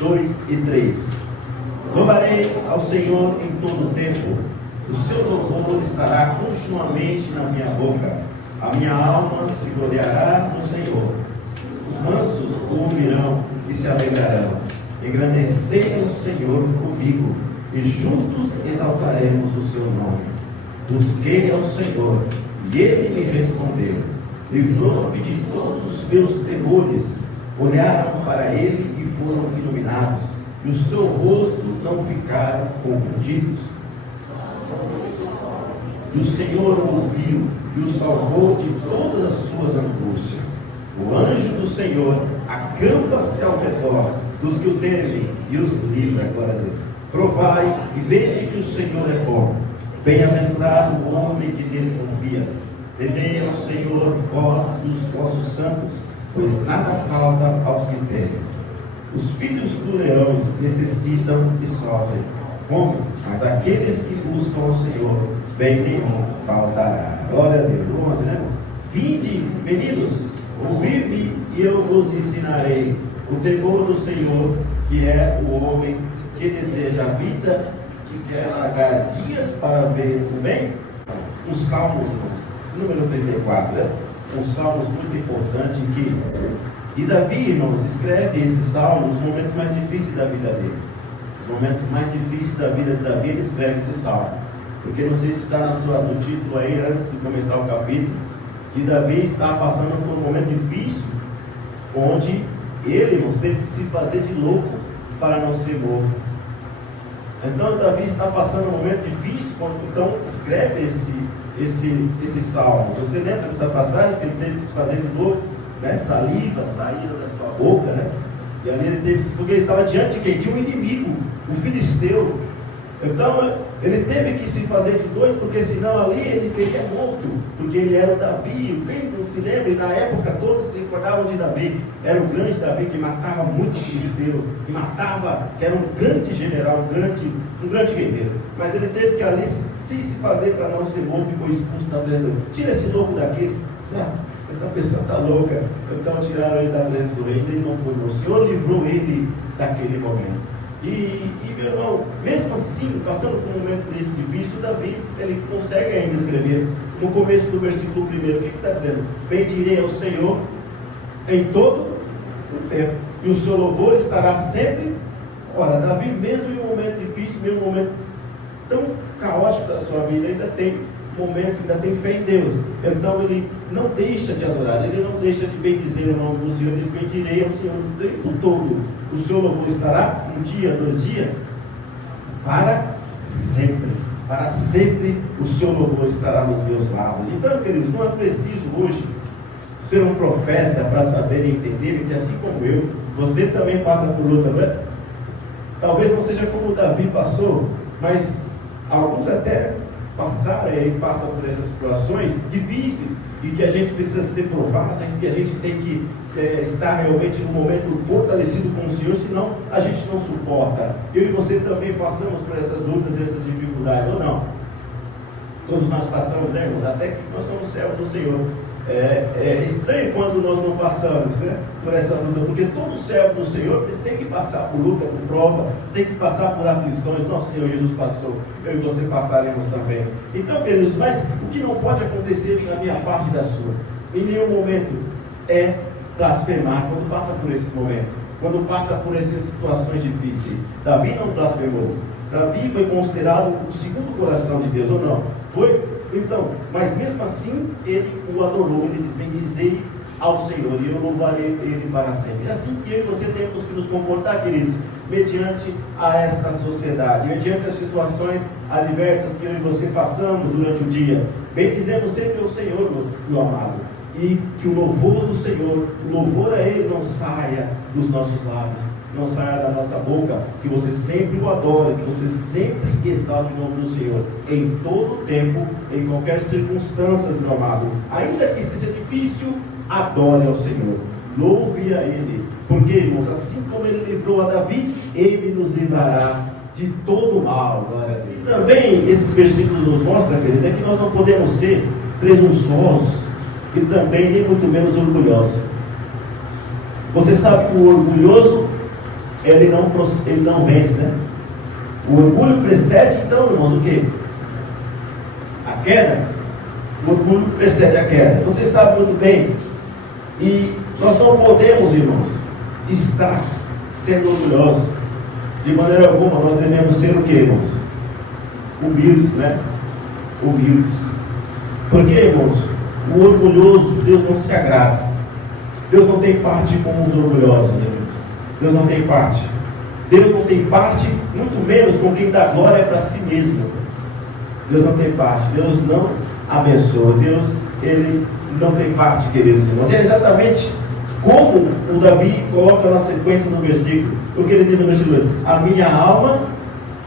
2 e 3. Louvarei ao Senhor em todo o tempo, o seu louvor estará continuamente na minha boca. A minha alma se gloriará no Senhor. Os mansos o ouvirão e se alegrarão. Engrandecei o Senhor comigo, e juntos exaltaremos o seu nome. Busquei ao Senhor, e ele me respondeu. Livrou-me de todos os meus temores. Olharam para ele e foram iluminados, e o seu rosto não ficaram confundidos. E o Senhor o ouviu e o salvou de todas as suas angústias. O anjo do Senhor acampa-se ao redor dos que o temem e os livra. Glória a Deus. Provai e vede que o Senhor é bom. Bem-aventurado o homem que nele confia. Temei ao Senhor, vós dos vossos santos, pois nada falta aos que temem. Os filhos do leão necessitam e sofrem fome, mas aqueles que buscam o Senhor, bem nenhum faltará. Glória a Deus. Vamos, né? Vinde, meninos, ouvi-me e eu vos ensinarei o temor do Senhor, que é o homem que deseja a vida, que quer largar dias para ver o bem. Um salmo, número 34, né? Um salmo muito importante e Davi, irmãos, escreve esse salmo nos momentos mais difíceis da vida dele. Os momentos mais difíceis da vida de Davi, ele escreve esse salmo. Porque não sei se está no título aí, antes de começar o capítulo, que Davi está passando por um momento difícil, onde ele, irmãos, teve que se fazer de louco para não ser morto. Então Davi está passando um momento difícil, então escreve esse salmo. Você lembra dessa passagem que ele teve que se fazer de louco, né? Saliva saída da sua boca, né? E ali ele teve que, porque ele estava diante de quem? De um inimigo, o filisteu. Então ele teve que se fazer de doido, porque senão ali ele seria morto, porque ele era o Davi. Quem não se lembra, e na época todos se recordavam de Davi. Era o grande Davi que matava muito filisteu, que era um grande general, um grande guerreiro. Mas ele teve que ali se fazer para não ser morto e foi expulso da presença do rei. Tira esse louco daqui, essa pessoa está louca. Então tiraram ele da presença do rei, ele não foi. O Senhor livrou ele daquele momento. E meu irmão, mesmo assim, passando por um momento desse difícil, Davi, ele consegue ainda escrever no começo do versículo 1, o que está dizendo? Bendirei ao Senhor em todo o tempo, e o seu louvor estará sempre. Ora, Davi, mesmo em um momento difícil, mesmo em um momento tão caótico da sua vida, ainda tem momentos, ainda tem fé em Deus. Então ele não deixa de adorar, ele não deixa de bendizer o nome do Senhor. Ele diz: bendirei ao Senhor o tempo todo. O seu louvor estará um dia, 2 dias, para sempre. Para sempre o seu louvor estará nos meus lábios. Então, queridos, não é preciso hoje ser um profeta para saber e entender que, assim como eu, você também passa por luta, não é? Talvez não seja como Davi passou, mas alguns até passaram e passam por essas situações difíceis, e que a gente precisa ser provado, e que a gente tem que estar realmente no momento fortalecido com o Senhor, senão a gente não suporta. Eu e você também passamos por essas lutas, essas dificuldades, ou não? Todos nós passamos, né, irmãos? Até que nós somos servos do Senhor. É estranho quando nós não passamos, né, por essa luta, porque todo servo do Senhor tem que passar por luta, por prova, tem que passar por aflições. Nosso Senhor Jesus passou, eu e você passaremos também. Então, queridos, mas o que não pode acontecer da minha parte e da sua, em nenhum momento, é blasfemar quando passa por esses momentos, quando passa por essas situações difíceis. Davi não blasfemou. Davi foi considerado o segundo coração de Deus, ou não? Foi? Então, mas mesmo assim, ele o adorou. Ele diz: bendizei ao Senhor, e eu louvarei ele para sempre. É assim que eu e você temos que nos comportar, queridos, mediante a esta sociedade, mediante as situações adversas que eu e você passamos durante o dia. Bendizemos sempre ao Senhor, meu amado, e que o louvor do Senhor, o louvor a Ele, não saia dos nossos lábios, não saia da nossa boca, que você sempre o adore, que você sempre exalte o nome do Senhor, em todo tempo, em qualquer circunstância, meu amado. Ainda que seja difícil, adore ao Senhor, louve a Ele, porque, irmãos, assim como Ele livrou a Davi, Ele nos livrará de todo mal. Glória a Deus. E também esses versículos nos mostram, querido, é que nós não podemos ser presunçosos e também nem muito menos orgulhosos. Você sabe que o orgulhoso ele não vence, né? O orgulho precede, então, irmãos, o quê? A queda. O orgulho precede a queda. Você sabe muito bem. E nós não podemos, irmãos, estar sendo orgulhosos. De maneira alguma, nós devemos ser o quê, irmãos? Humildes, né? Humildes. Porque, irmãos, o orgulhoso, Deus não se agrada. Deus não tem parte com os orgulhosos, irmãos. Deus não tem parte. Deus não tem parte, muito menos com quem dá glória para si mesmo. Deus não tem parte. Deus não abençoa. Deus, Ele não tem parte, queridos irmãos. E é exatamente como o Davi coloca na sequência no versículo. O que ele diz no versículo 2: a minha alma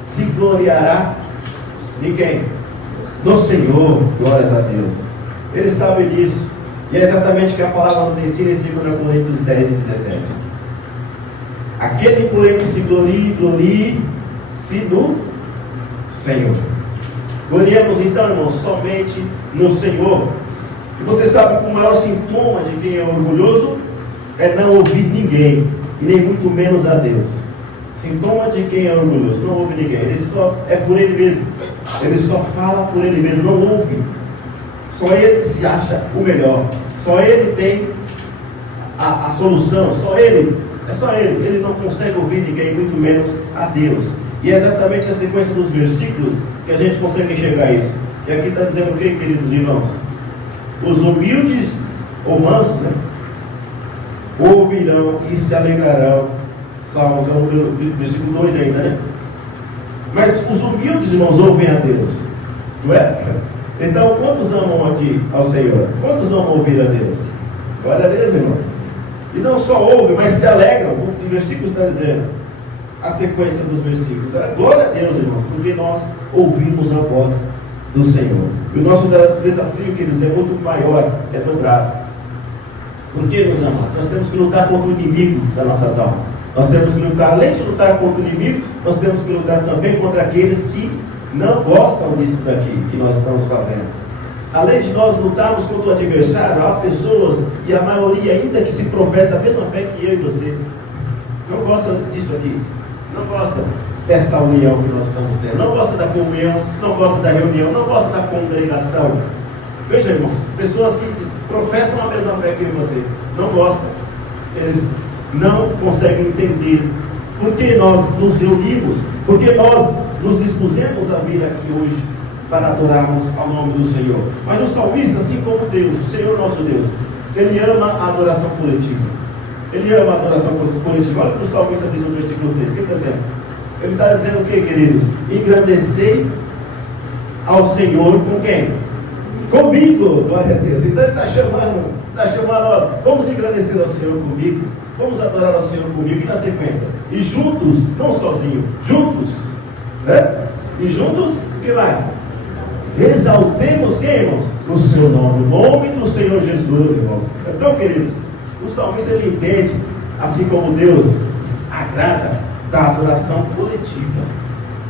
se gloriará de quem? Do Senhor. Glórias a Deus. Ele sabe disso. E é exatamente o que a palavra nos ensina em 2 Coríntios 10 e 17. Aquele, porém, que se glorie-se no Senhor. Gloriamos então, irmãos, somente no Senhor. E você sabe que o maior sintoma de quem é orgulhoso é não ouvir ninguém, e nem muito menos a Deus. Sintoma de quem é orgulhoso: não ouve ninguém, ele só é por ele mesmo, ele só fala por ele mesmo, não ouve. Só ele se acha o melhor, só ele tem a solução, só ele, é só ele não consegue ouvir ninguém, muito menos a Deus. E é exatamente a sequência dos versículos que a gente consegue enxergar isso. E aqui está dizendo o que, queridos irmãos? Os humildes ou mansos, né, ouvirão e se alegrarão. Salmos, é o versículo 2 ainda, né? Mas os humildes, irmãos, ouvem a Deus, não é? Então, quantos amam aqui ao Senhor? Quantos amam ouvir a Deus? Glória a Deus, irmãos. E não só ouvem, mas se alegram. O versículo está dizendo, a sequência dos versículos. Glória a Deus, irmãos, porque nós ouvimos a voz do Senhor. E o nosso desafio, queridos, é muito maior, é dobrado. Por que, meus amados? Nós temos que lutar contra o inimigo das nossas almas. Nós temos que lutar, além de lutar contra o inimigo, nós temos que lutar também contra aqueles que não gostam disso daqui que nós estamos fazendo. Além de nós lutarmos contra o adversário, há pessoas, e a maioria ainda, que se professa a mesma fé que eu e você. Não gosta disso aqui. Não gosta dessa união que nós estamos tendo. Não gosta da comunhão, não gosta da reunião, não gosta da congregação. Veja, irmãos, pessoas que professam a mesma fé que eu e você, não gostam. Eles não conseguem entender por que nós nos reunimos, por que nós nos dispusemos a vir aqui hoje para adorarmos ao nome do Senhor. Mas o salmista, assim como Deus, o Senhor nosso Deus, ele ama a adoração coletiva. Ele ama a adoração coletiva. Olha o que o salmista diz no versículo 3. O que ele está dizendo? Ele está dizendo o que, queridos? Engrandecei ao Senhor com quem? Comigo, glória a Deus. Então ele está chamando, ó, vamos engrandecer ao Senhor comigo, vamos adorar ao Senhor comigo. E na sequência, e juntos, não sozinho, juntos, né? E juntos, o que mais? Exaltemos quem, irmãos? O seu nome, o nome do Senhor Jesus, irmãos. Então, queridos, o salmista, ele entende, assim como Deus agrada da adoração coletiva,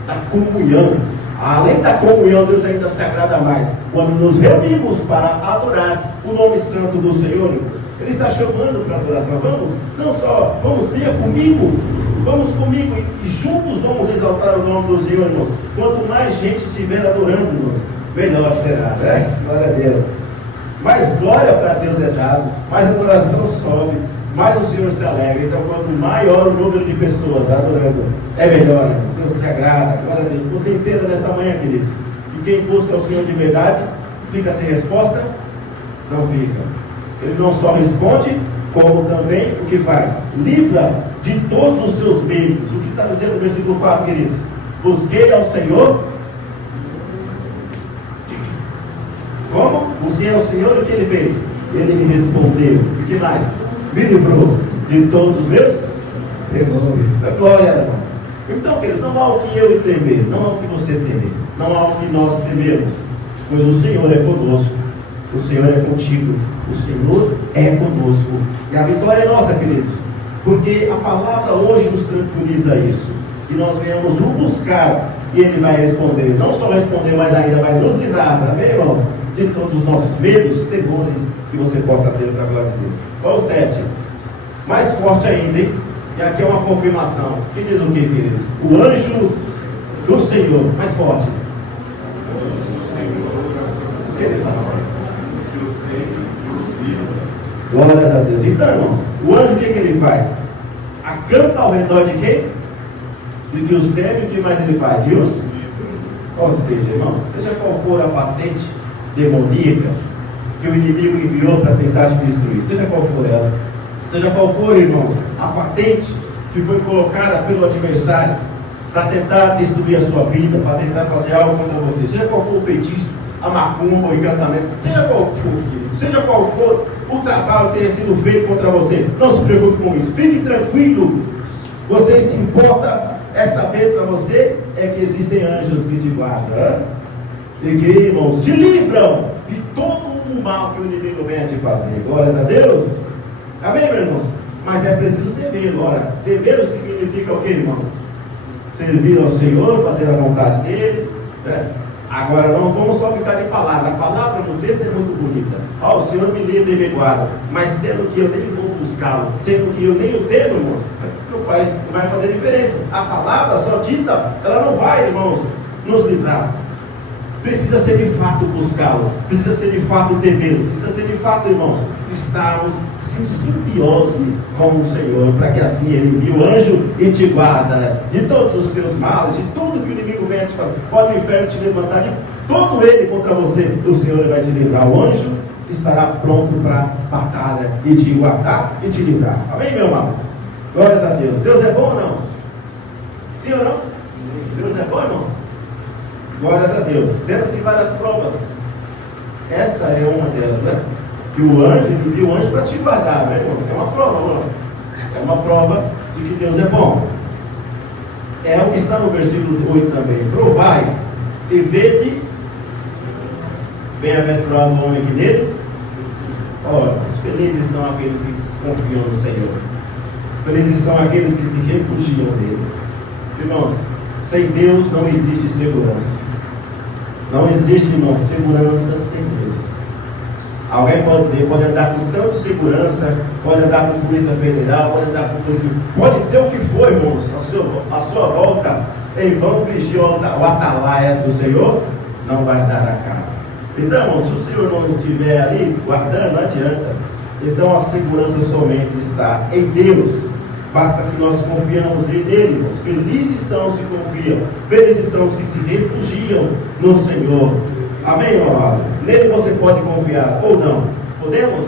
da comunhão. Além da comunhão, Deus ainda se agrada mais quando nos reunimos para adorar o nome santo do Senhor, irmãos. Ele está chamando para adoração. Vamos, não só, vamos vir comigo, vamos comigo e juntos vamos exaltar o nome do Senhor, irmãos. Quanto mais gente estiver adorando, irmãos, melhor será, né? Glória a Deus. Mais glória para Deus é dado, mais adoração sobe, mais o Senhor se alegra. Então, quanto maior o número de pessoas adorando, é melhor, irmãos. Deus se agrada, glória a Deus. Você entenda nessa manhã, queridos, que quem busca o Senhor de verdade fica sem resposta? Não fica. Ele não só responde, como também o que faz? Livra de todos os seus méritos. O que está dizendo no versículo 4, queridos? Busquei ao Senhor. Como? Busquei ao Senhor, e o que ele fez? Ele me respondeu. E o que mais? Me livrou de todos os meus temores. Glória a Deus. Então, queridos, não há o que eu temer, não há o que você temer, não há o que nós tememos, pois o Senhor é conosco, o Senhor é contigo, o Senhor é conosco. E a vitória é nossa, queridos, porque a palavra hoje nos tranquiliza isso, que nós venhamos o buscar e Ele vai responder, não só responder, mas ainda vai nos livrar, amém, irmãos? De todos os nossos medos, temores que você possa ter para a glória de Deus. Qual o 7? Mais forte ainda, hein? E aqui é uma confirmação. Que diz o que, queridos? O anjo do Senhor, mais forte. Glórias a Deus. Então, irmãos, o anjo o que ele faz? Acampa ao redor de quem? De que os teme, o que mais ele faz? De os? Ou seja, irmãos, seja qual for a patente demoníaca que o inimigo enviou para tentar te destruir, seja qual for ela, seja qual for, irmãos, a patente que foi colocada pelo adversário para tentar destruir a sua vida, para tentar fazer algo contra você, seja qual for o feitiço, a macumba, o encantamento, seja qual for o trabalho que tenha sido feito contra você, não se preocupe com isso, fique tranquilo. Você se importa é saber para você é que existem anjos que te guardam e que, irmãos, te livram de todo o mal que o inimigo vem a te fazer. Glórias a Deus. Amém, meus irmãos? Mas é preciso temer. Ora, temer significa o que, irmãos? Servir ao Senhor, fazer a vontade dele, né? Agora, não vamos só ficar de palavra. A palavra no texto é muito bonita. Ó, o Senhor me livra e me guarda. Mas sendo que eu nem vou buscá-lo, sendo que eu nem o temo, irmãos, não vai fazer diferença. A palavra só dita, ela não vai, irmãos, nos livrar. Precisa ser de fato buscá-lo. Precisa ser de fato temê-lo. Precisa ser de fato, irmãos, estarmos em simbiose com o Senhor, para que assim ele envie o anjo e te guarda de todos os seus males, de tudo que o inimigo vem a te fazer. Pode o inferno te levantar de todo ele contra você, o Senhor vai te livrar. O anjo estará pronto para batalha e te guardar e te livrar. Amém, meu amado? Glórias a Deus. Deus é bom ou não? Sim ou não? Deus é bom, irmãos? Glórias a Deus. Dentro de várias provas, esta é uma delas, né? Que o anjo, ele envia o anjo para te guardar, né, irmãos? É uma prova, não? É uma prova de que Deus é bom. É o que está no versículo 8 também. Provai e vede, bem-aventurado o homem que nele. Ora, felizes são aqueles que confiam no Senhor. Felizes são aqueles que se refugiam nele. Irmãos, sem Deus não existe segurança. Não existe, irmão, segurança sem Deus. Alguém pode dizer, pode andar com tanta segurança, pode andar com polícia federal, pode andar com polícia, pode ter o que for, irmãos, a sua volta, em vão vigia o atalaia, se o Senhor não guardar a casa. Então, irmão, se o Senhor não estiver ali guardando, não adianta. Então a segurança somente está em Deus. Basta que nós confiamos em Ele, irmãos. Felizes são os que confiam, felizes são os que se refugiam no Senhor. Amém, meu amado? Nele você pode confiar ou não. Podemos?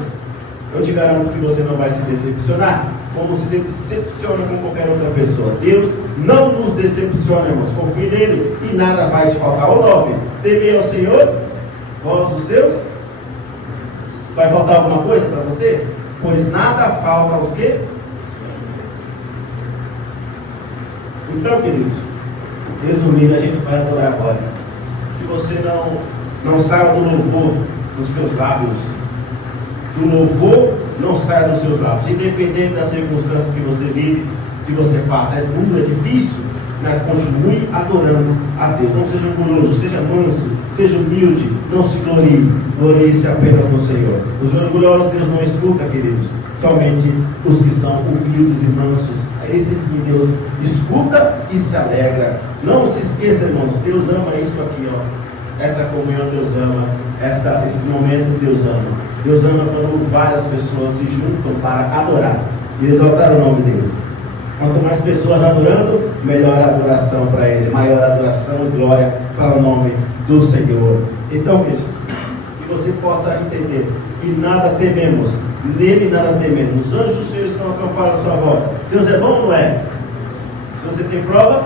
Eu te garanto que você não vai se decepcionar, como se decepciona com qualquer outra pessoa. Deus não nos decepciona, irmãos. Confie nele e nada vai te faltar. O 9. Temei ao Senhor, vós os seus. Vai faltar alguma coisa para você? Pois nada falta aos que? Então, queridos, resumindo, a gente vai adorar agora. Que você não saia do louvor dos teus lábios. Do louvor não saia dos seus lábios. Independente das circunstâncias que você vive, que você passa. É duro, é difícil, mas continue adorando a Deus. Não seja orgulhoso, seja manso, seja humilde. Não se glorie. Glorie-se apenas no Senhor. Os orgulhosos Deus não escuta, queridos. Somente os que são humildes e mansos. Esse sim Deus escuta e se alegra. Não se esqueça, irmãos, Deus ama isso aqui, ó. Essa comunhão Deus ama, esse momento Deus ama. Deus ama quando várias pessoas se juntam para adorar e exaltar o nome dele. Quanto mais pessoas adorando, melhor a adoração para ele, maior a adoração e glória para o nome do Senhor. Então, querido, que você possa entender que nada tememos, nele nada tememos. Os anjos do Senhor estão acampados à sua volta. Deus é bom ou não é? Se você tem prova,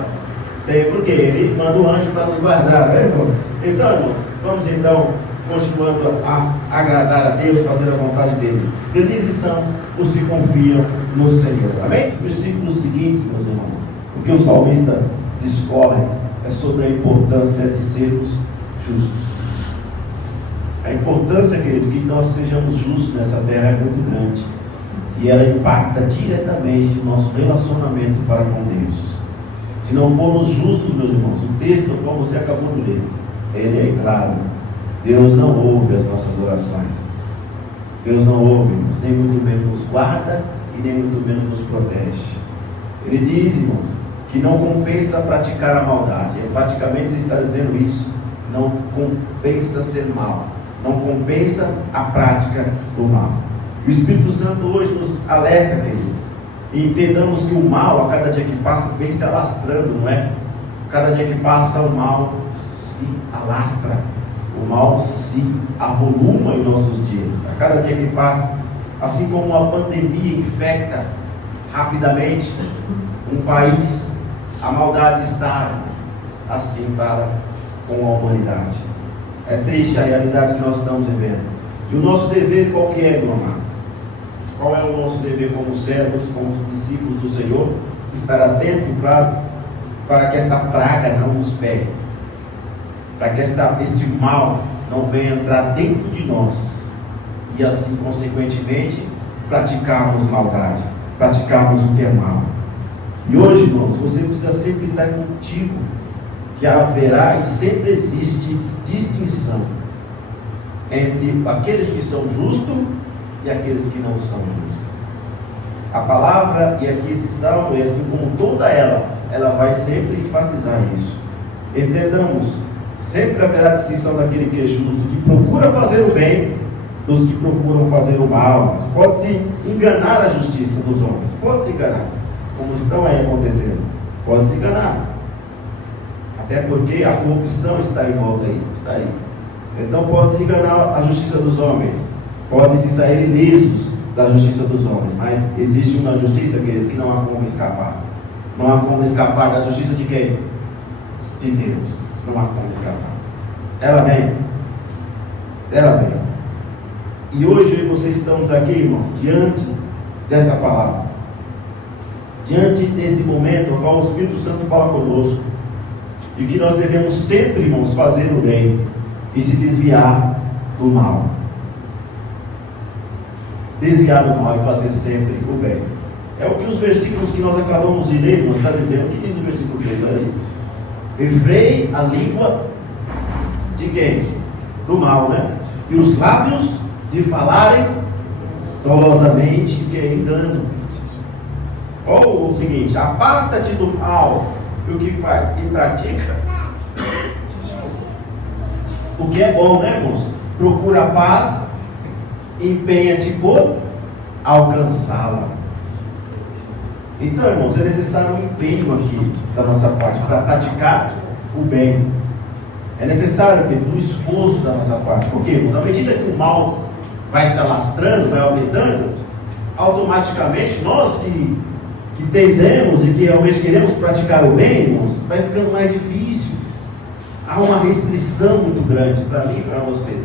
tem, porque ele manda o anjo para nos guardar, né, irmãos? Então, irmãos, vamos então continuando a agradar a Deus, fazer a vontade dele. Felizes são os que confiam no Senhor. Amém? Versículos seguintes, meus irmãos. O que o salmista discorre é sobre a importância de sermos justos. A importância, querido, que nós sejamos justos nessa terra é muito grande. E ela impacta diretamente o nosso relacionamento para com Deus. Se não formos justos, meus irmãos, o texto qual você acabou de ler, ele é claro. Deus não ouve as nossas orações. Deus não ouve, irmãos, nem muito menos nos guarda e nem muito menos nos protege. Ele diz, irmãos, que não compensa praticar a maldade. Enfaticamente ele está dizendo isso. Não compensa ser mal. Não compensa a prática do mal. O Espírito Santo hoje nos alerta, querido. E entendamos que o mal, a cada dia que passa, vem se alastrando, não é? Cada dia que passa, o mal se alastra. O mal se avoluma em nossos dias. A cada dia que passa, assim como uma pandemia infecta rapidamente um país, a maldade está assim para com a humanidade. É triste a realidade que nós estamos vivendo. E o nosso dever qual que é, meu amado? Qual é o nosso dever como servos, como discípulos do Senhor? Estar atento, claro, para que esta praga não nos pegue, para que este mal não venha entrar dentro de nós e assim, consequentemente, praticarmos maldade, praticarmos o que é mal. E hoje, irmãos, você precisa sempre estar contigo, que haverá e sempre existe distinção entre aqueles que são justos e aqueles que não são justos. A palavra, e aqui esse salmo, e assim como toda ela vai sempre enfatizar isso. Entendamos, sempre haverá distinção daquele que é justo, que procura fazer o bem, dos que procuram fazer o mal. Pode-se enganar a justiça dos homens, pode-se enganar, como estão aí acontecendo, pode-se enganar, até porque a corrupção está em volta aí, está aí. Então pode-se enganar a justiça dos homens, pode-se sair ilesos da justiça dos homens, mas existe uma justiça, querido, que não há como escapar. Não há como escapar da justiça de quem? De Deus. Não há como escapar. Ela vem. Ela vem. E hoje eu e vocês estamos aqui, irmãos, diante desta palavra, diante desse momento no qual o Espírito Santo fala conosco, e que nós devemos sempre, irmãos, fazer o bem e se desviar do mal. Desviar do mal e fazer sempre o bem. É o que os versículos que nós acabamos de ler, irmãos, está dizendo. O que diz o versículo 3? Olha aí. Refreie a língua de quem? Do mal, né? E os lábios de falarem dolosamente, que é engano. Ou o seguinte: aparta-te do mal. E o que faz? E pratica o que é bom, né, irmãos? Procura a paz, empenha-te por alcançá-la. Então, irmãos, é necessário um empenho aqui da nossa parte para praticar o bem. É necessário um esforço da nossa parte. Porque, irmãos, à medida que o mal vai se alastrando, vai aumentando, automaticamente nós que tendemos e que realmente queremos praticar o bem, irmãos, vai ficando mais difícil. Há uma restrição muito grande para mim e para você.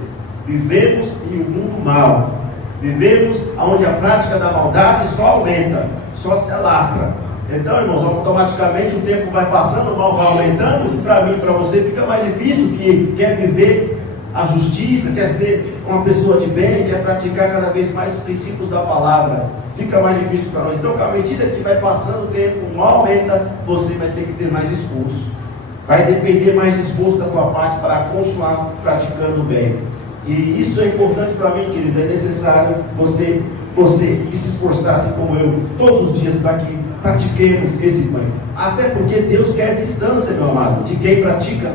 Vivemos em um mundo mau. Vivemos onde a prática da maldade só aumenta, só se alastra. Então, irmãos, automaticamente o tempo vai passando, o mal vai aumentando, e para mim e para você fica mais difícil, que quer viver a justiça, quer ser uma pessoa de bem, quer praticar cada vez mais os princípios da palavra. Fica mais difícil para nós. Então, à medida que vai passando o tempo, o mal aumenta, você vai ter que ter mais esforço. Vai depender mais de esforço da tua parte para continuar praticando o bem. E isso é importante para mim, querido. É necessário você se esforçar, assim como eu, todos os dias, para que pratiquemos esse bem. Até porque Deus quer distância, meu amado, de quem pratica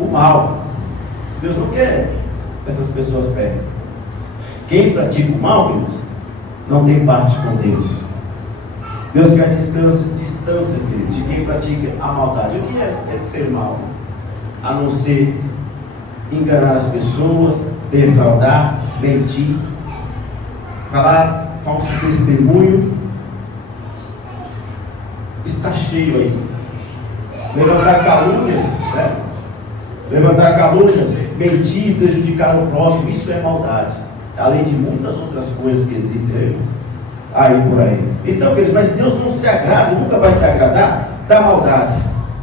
o mal. Deus não quer essas pessoas perto. Quem pratica o mal, queridos, não tem parte com Deus. Deus quer distância, querido, de quem pratica a maldade. O que é ser mal? A não ser enganar as pessoas, defraudar, mentir, falar falso testemunho. Está cheio aí. Levantar calúnias, né? Levantar calúnias, mentir, prejudicar o próximo, isso é maldade. Além de muitas outras coisas que existem aí por aí. Então, queridos, mas Deus não se agrada, nunca vai se agradar da maldade,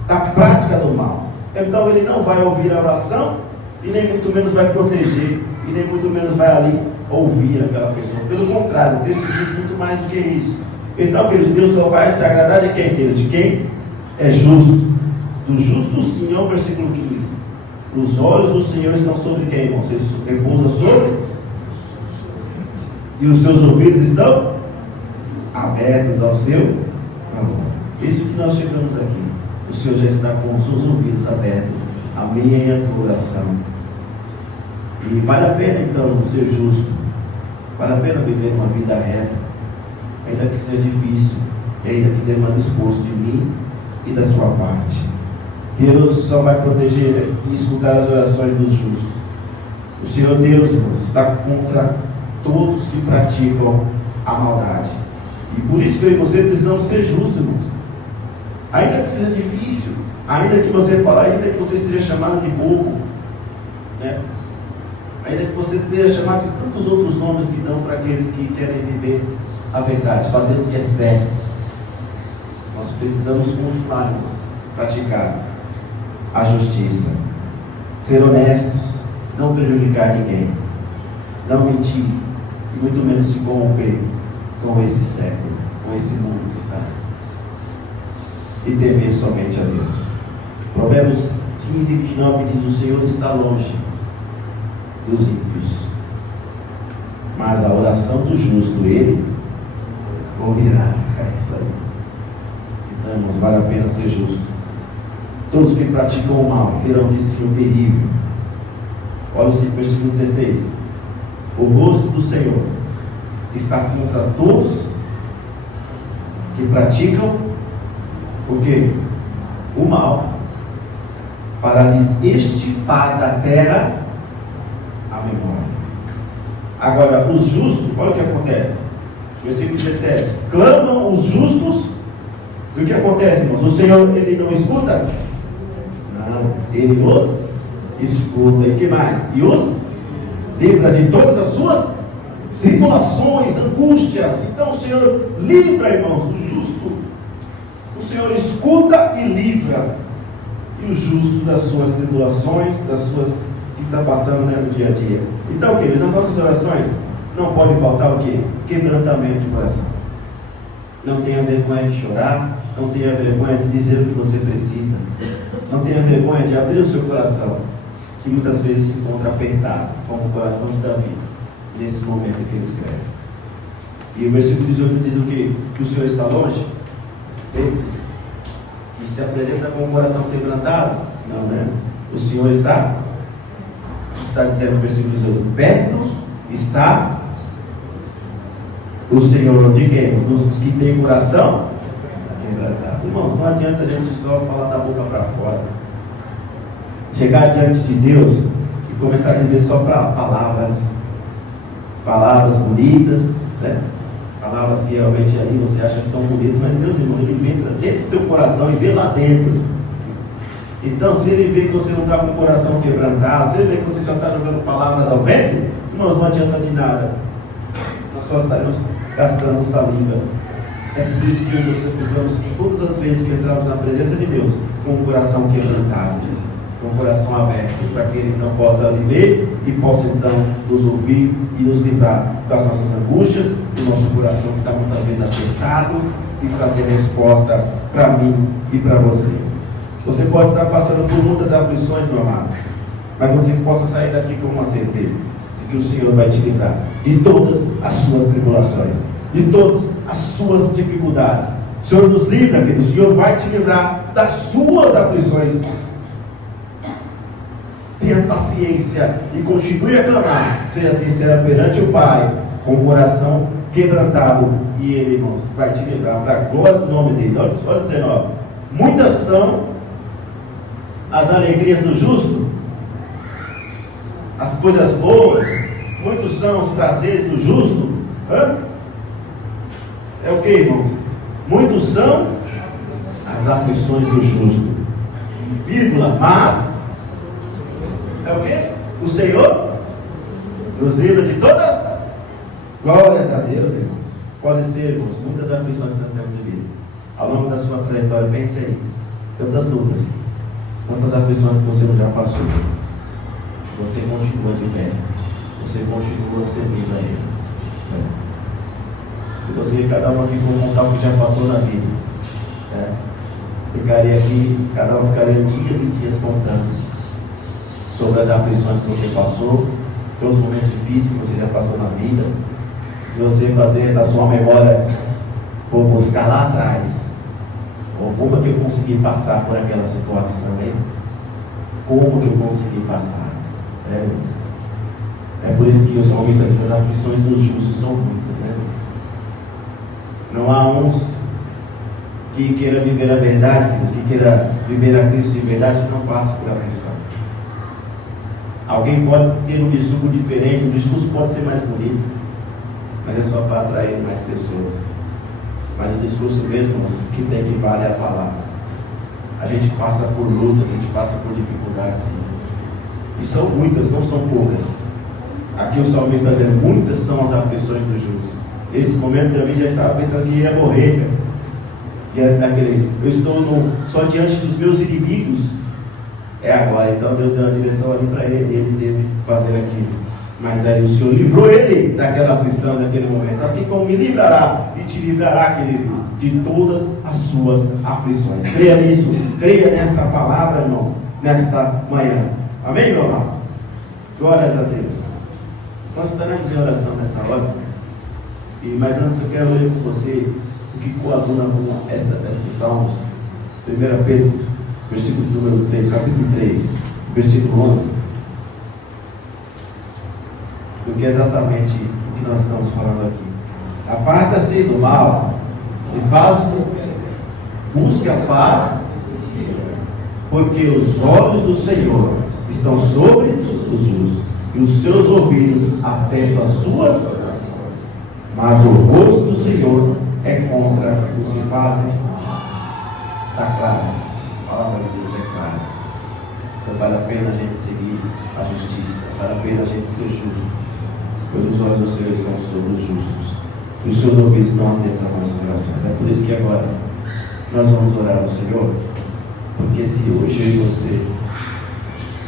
da prática do mal. Então Ele não vai ouvir a oração e nem muito menos vai proteger, e nem muito menos vai ali ouvir aquela pessoa. Pelo contrário, o texto diz muito mais do que isso. Então, queridos, Deus só vai se agradar de quem, queridos? De quem é justo. Do justo sim, é o versículo 15. Os olhos do Senhor estão sobre quem, irmão? Você repousa sobre? E os seus ouvidos estão abertos ao seu Desde que nós chegamos aqui, o Senhor já está com os seus ouvidos abertos à minha oração. E vale a pena então ser justo, vale a pena viver uma vida reta, ainda que seja difícil, e ainda que demande esforço de mim e da sua parte. Deus só vai proteger e escutar as orações dos justos. O Senhor Deus, irmãos, está contra todos os que praticam a maldade. E por isso que eu e você precisamos ser justos, irmãos. Ainda que seja difícil, ainda que você seja chamado de bobo, né? Ainda que você seja chamado de tantos outros nomes que dão para aqueles que querem viver a verdade, fazer o que é certo. Nós precisamos continuarmos praticar a justiça, ser honestos, não prejudicar ninguém, não mentir e muito menos se corromper com esse século, com esse mundo que está. E temer somente a Deus. Provérbios 15, 29 diz: o Senhor está longe dos ímpios, mas a oração do justo Ele ouvirá. É isso aí. Então, irmãos, vale a pena ser justo. Todos que praticam o mal terão destino terrível. Olha o versículo 16: o rosto do Senhor está contra todos que praticam o quê? O mal, para lhes extirpar da terra a memória. Agora, os justos, olha o que acontece. Versículo 17: clamam os justos. E o que acontece, irmãos? O Senhor, Ele não escuta? Não, Ele os escuta. E o que mais? E os livra de todas as suas tribulações, angústias. Então o Senhor livra, irmãos, o justo. O Senhor escuta e livra. E o justo das suas tribulações, das suas que está passando, né, no dia a dia. Então, queridos, nas nossas orações não pode faltar o quê? Quebrantamento de coração. Não tenha vergonha de chorar, não tenha vergonha de dizer o que você precisa, não tenha vergonha de abrir o seu coração, que muitas vezes se encontra apertado, como o coração de Davi, nesse momento que ele escreve. E o versículo 18 diz o quê? Que o Senhor está longe? Estes que se apresentam com o coração quebrantado? Não, né? O Senhor está dizendo no versículo 18: perto está o Senhor de quem? Dos que têm coração quebrantado. Irmãos, não adianta a gente só falar da boca para fora, chegar diante de Deus e começar a dizer só para palavras bonitas, né? Palavras que realmente aí você acha que são bonitas, mas Deus, irmão, Ele vê dentro do teu coração e vê lá dentro. Então, se Ele vê que você não está com o coração quebrantado, se Ele vê que você já está jogando palavras ao vento, irmãos, não adianta de nada. Nós só estaremos gastando saliva. É por isso que nós precisamos, todas as vezes que entramos na presença de Deus, com o coração quebrantado, com o coração aberto, para que Ele então possa viver e possa então nos ouvir e nos livrar das nossas angústias, do nosso coração que está muitas vezes apertado, e trazer resposta para mim e para você. Você pode estar passando por muitas aflições, meu amado, mas você possa sair daqui com uma certeza de que o Senhor vai te livrar de todas as suas tribulações, de todas as suas dificuldades. O Senhor nos livra, que o Senhor vai te livrar das suas aflições. Tenha paciência e continue a clamar. Seja sincera perante o Pai, com o coração quebrantado, e Ele, irmãos, vai te livrar para a glória do nome dEle. Olha 19: muitas são as alegrias do justo, as coisas boas, muitos são os prazeres do justo. É o que, irmãos? Muitos são as aflições do justo, vírgula, mas é o que? O Senhor nos livra de todas. Glórias a Deus, irmãos. Pode ser, irmãos, muitas aflições que nós temos vivido ao longo da sua trajetória. Pense aí, tantas lutas, tantas aflições que você já passou. Você continua de pé, você continua servindo a Ele. Se você, cada um aqui, for contar o que já passou na vida, ficaria aqui, cada um ficaria dias e dias contando sobre as aflições que você passou, todos os momentos difíceis que você já passou na vida. Se você fazer da sua memória, for buscar lá atrás, Ou como é que eu consegui passar por aquela situação, hein? Como que eu consegui passar? É por isso que o salmista diz: as aflições dos justos são muitas, né? Não há uns que queira viver a verdade, que queira viver a Cristo de verdade, que não passe por aflição. Alguém pode ter um discurso diferente, o discurso pode ser mais bonito, mas é só para atrair mais pessoas. Mas o discurso mesmo, que tem que vale é a palavra. A gente passa por lutas, a gente passa por dificuldades, sim. E são muitas, não são poucas. Aqui o salmista está dizendo: muitas são as aflições do justo. Nesse momento também já estava pensando que ia morrer, cara. Eu estou só diante dos meus inimigos. É agora. Então Deus deu uma direção ali para ele, e ele teve que fazer aquilo. Mas aí o Senhor livrou ele daquela aflição, daquele momento. Assim como me livrará e te livrará, querido, de todas as suas aflições. Creia nisso, creia nesta palavra, irmão, nesta manhã. Amém, meu amado? Glórias a Deus. Nós estaremos em oração nessa hora. Mas antes eu quero ler com você o que coaduna com esses salmos. 1 Pedro, versículo número 3, capítulo 3, versículo 11. Porque é exatamente o que nós estamos falando aqui. Aparta-se do mal e busque a paz, porque os olhos do Senhor estão sobre os justos, e os seus ouvidos atentos às suas orações. Mas o rosto do Senhor é contra os que fazem. Está claro? A palavra de Deus é clara. Então vale a pena a gente seguir a justiça, vale a pena a gente ser justo, pois os olhos do Senhor estão sobre os justos, e os seus ouvidos estão atentos às nossas orações. É por isso que agora nós vamos orar ao Senhor, porque se hoje eu e você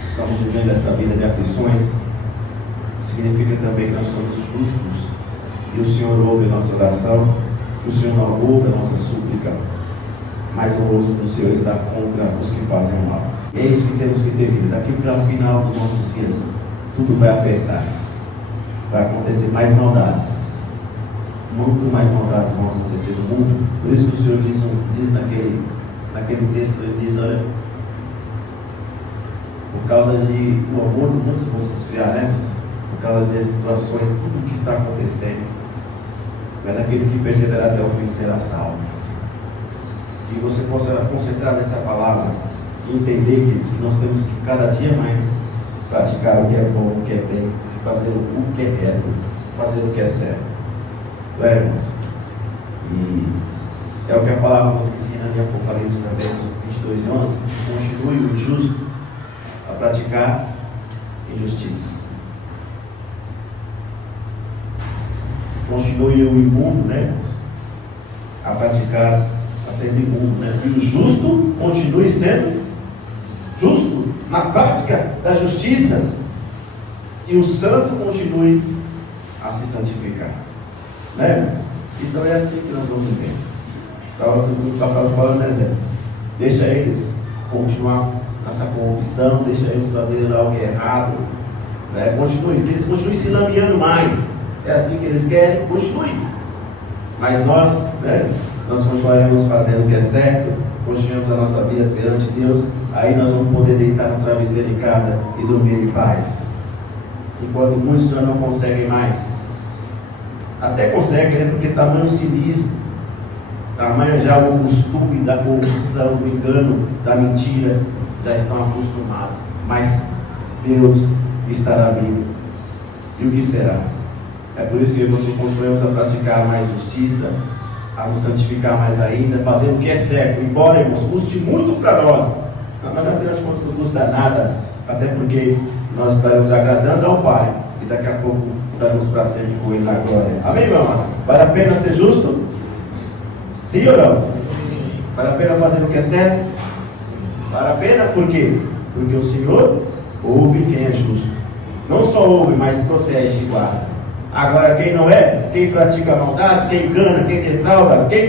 estamos vivendo essa vida de aflições, significa também que nós somos justos, e o Senhor ouve a nossa oração, o Senhor não ouve a nossa súplica, mas o rosto do Senhor está contra os que fazem o mal. E é isso que temos que ter vida. Daqui para o final dos nossos dias, tudo vai apertar, vai acontecer mais maldades, muito mais maldades vão acontecer no mundo. Por isso que o Senhor diz naquele texto, ele diz: olha, por causa de o amor do mundo se vão se esfriar, né? Por causa das situações, tudo o que está acontecendo, mas aquele que perseverar até o fim será salvo. Que você possa concentrar nessa palavra e entender que nós temos que cada dia mais praticar o que é bom, o que é bem, fazer o que é reto, fazer o que é certo. Não é, irmãos? E é o que a palavra nos ensina em Apocalipse também, 22:11. Continue o injusto a praticar injustiça. Continue o imundo, né, irmãos, a praticar, a ser imundo, né? E o justo continue sendo justo na prática da justiça, e o santo continue a se santificar, né, irmãos? Então é assim que nós vamos viver. Estava no passado falando, exemplo, deixa eles continuar nessa corrupção, deixa eles fazerem algo errado, né? Que eles continuem se lameando mais. É assim que eles querem, continue. Mas nós, né, nós continuaremos fazendo o que é certo, continuemos a nossa vida perante Deus. Aí nós vamos poder deitar no travesseiro em casa e dormir em paz. Enquanto muitos já não conseguem mais. Até conseguem, né? Porque tamanho cinismo, tamanho já o costume da corrupção, do engano, da mentira, já estão acostumados. Mas Deus estará vivo. E o que será? É por isso que você continuamos a praticar mais justiça, a nos santificar mais ainda, fazer o que é certo, embora, irmãos, custe muito para nós, mas afinal de contas não custa nada, até porque nós estaremos agradando ao Pai, e daqui a pouco estaremos para sempre com Ele na glória. Amém, meu amado? Vale a pena ser justo? Sim ou não? Vale a pena fazer o que é certo? Vale a pena, por quê? Porque o Senhor ouve quem é justo. Não só ouve, mas protege e guarda. Agora, quem não é, quem pratica maldade, quem engana, quem defrauda, quem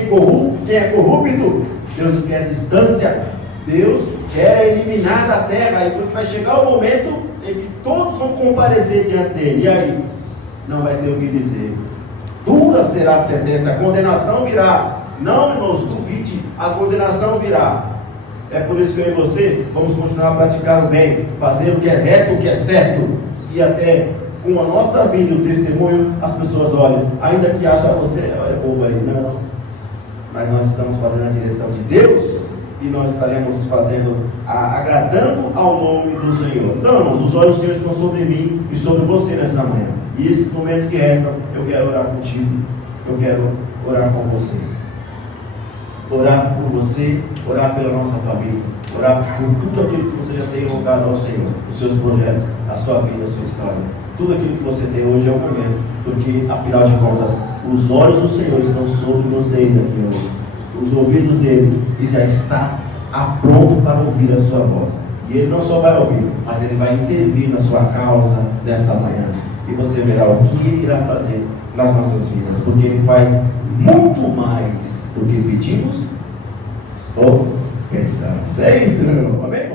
é corrupto, Deus quer distância, Deus quer eliminar da terra, porque vai chegar o momento em que todos vão comparecer diante dele, e aí não vai ter o que dizer. Dura será a sentença, a condenação virá. Não, irmãos, duvide limite, a condenação virá. É por isso que eu e você vamos continuar a praticar o bem, fazer o que é reto, o que é certo, e até com a nossa vida e o testemunho, as pessoas olham, ainda que acham você é bobo aí, não. Mas nós estamos fazendo a direção de Deus, e nós estaremos fazendo, agradando ao nome do Senhor. Então, irmãos, os olhos do Senhor estão sobre mim e sobre você nessa manhã. E esses momentos que restam, eu quero orar contigo, eu quero orar com você. Orar por você, orar pela nossa família, orar por tudo aquilo que você já tem rogado ao Senhor, os seus projetos, a sua vida, a sua história. Tudo aquilo que você tem hoje é o momento, porque afinal de contas, os olhos do Senhor estão sobre vocês aqui hoje, os ouvidos deles, e já está pronto para ouvir a sua voz. E Ele não só vai ouvir, mas Ele vai intervir na sua causa nessa manhã. E você verá o que Ele irá fazer nas nossas vidas, porque Ele faz muito mais do que pedimos ou pensamos. É isso, meu irmão. Amém?